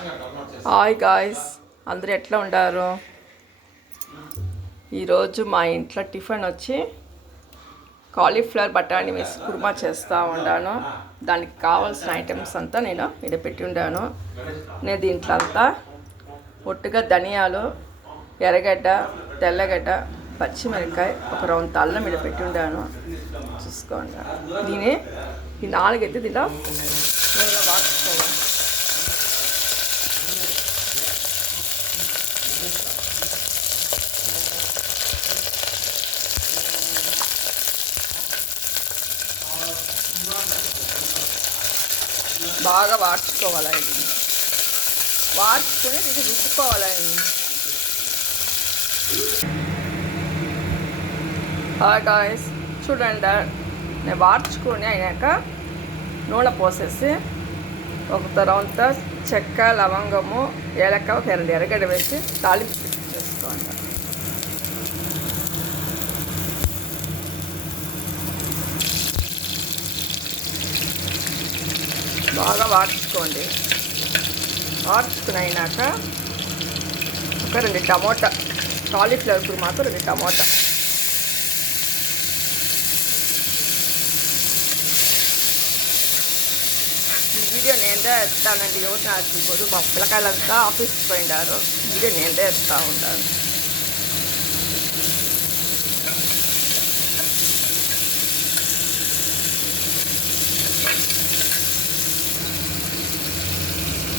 Hi guys, అందరూ ఎట్లా ఉంటారు? ఈరోజు మా ఇంట్లో టిఫిన్ వచ్చి కాలీఫ్లవర్ బఠానీ వేసి కుర్మా చేస్తూ ఉన్నాను. దానికి కావాల్సిన ఐటమ్స్ అంతా నేను ఇక్కడ పెట్టి ఉండాను. నేను దీంట్లో అంతా ఒట్టుగా ధనియాలు, ఎర్రగడ్డ, తెల్లగడ్డ, పచ్చిమిరపకాయ, ఒక రౌండ్ అల్లం ఇక్కడ పెట్టి ఉండాను. చూసుకోండి. ఈ నాలుగైతే దీంట్లో నేను వాడుకోవాలి. బాగా వాడ్చుకోవాలండి. వాడ్చుకొని ఇది రుబ్బుకోవాలండి. హాయ్ గాయ్స్, చూడండి, నేను వాడ్చుకొని అయినాక నూనె పోసేసి ఒక తరంతా చెక్క, లవంగము, ఏలక్క, ఒక 2 ఎర్రగడ్డ వేసి తాలింపు చేసుకోండి. బాగా వాడ్చుకోండి. వాడ్చుకుని అయినాక ఒక 2 టమోటా, కాలీఫ్లవర్ కుర్మాకు 2 టమోటా, ఈ వీడియో నేనే ఎత్తానండి. ఎవరు నాకు ఇప్పుడు మా పిల్లకాయలంతా ఆఫీస్కి పోయినారు. వీడియో నేనే ఎత్తా ఉంటాను.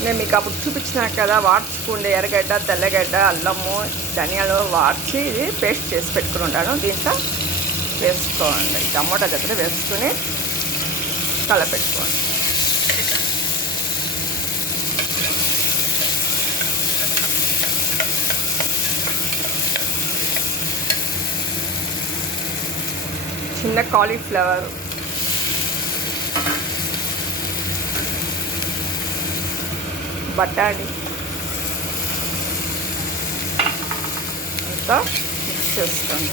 నేను మీకు అప్పుడు చూపించినాను కదా, వాడ్చుకుండే ఎర్రగడ్డ, తెల్లగడ్డ, అల్లము, ధనియాలు వాడ్చి పేస్ట్ చేసి పెట్టుకుని ఉంటాను. దీంట్లో వేసుకోండి. టమోటా దగ్గర వేసుకుని కలపెట్టుకోండి. చిన్న కాలీఫ్లవర్, బఠానీ అంతా మిక్స్ చేసుకోండి.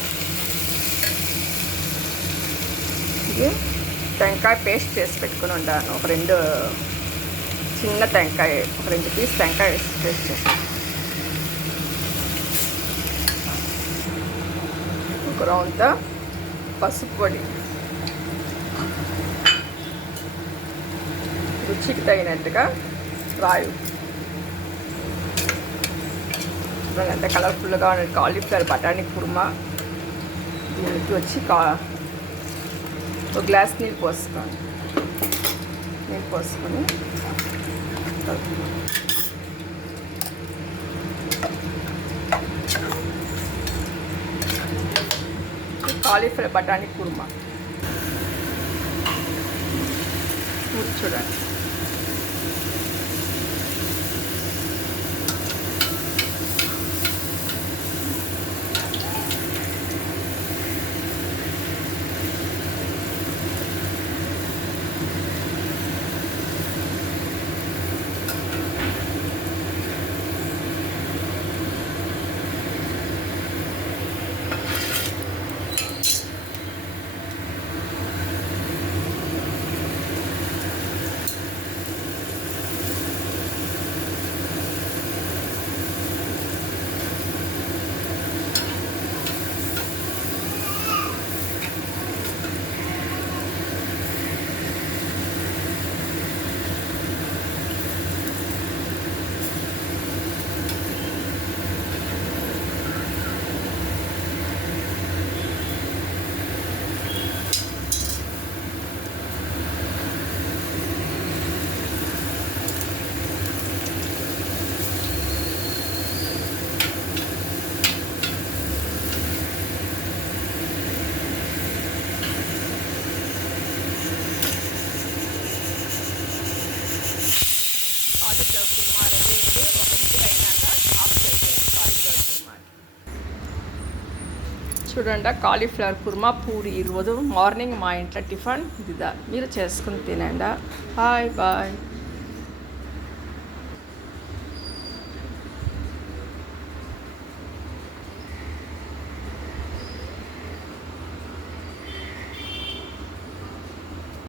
ఇది టెంకాయ పేస్ట్ చేసి పెట్టుకుని ఉంటాను. ఒక 2 చిన్న టెంకాయ, ఒక 2 పీస్ టెంకాయ వేసి పేస్ట్ చేస్తాను. ఒక రౌండ్ పసుపు పొడి, రుచికి తగినట్టుగా రాయు. ఎంత కలర్ఫుల్గా ఉన్న కాలీఫ్లవర్ బఠానీ కుర్మా. దీనికి వచ్చి ఒక గ్లాస్ నీళ్ళు పోసుకోండి. నీళ్ళు పోసుకొని కాలీఫ్లవర్ బఠానీ కుర్మా చూడండి. చూడండి, కాలీఫ్లవర్ కుర్మా పూరి ఈరోజు మార్నింగ్ మా ఇంట్లో టిఫిన్ ఇదిదా. మీరు చేసుకుని తినండి. Hi bye.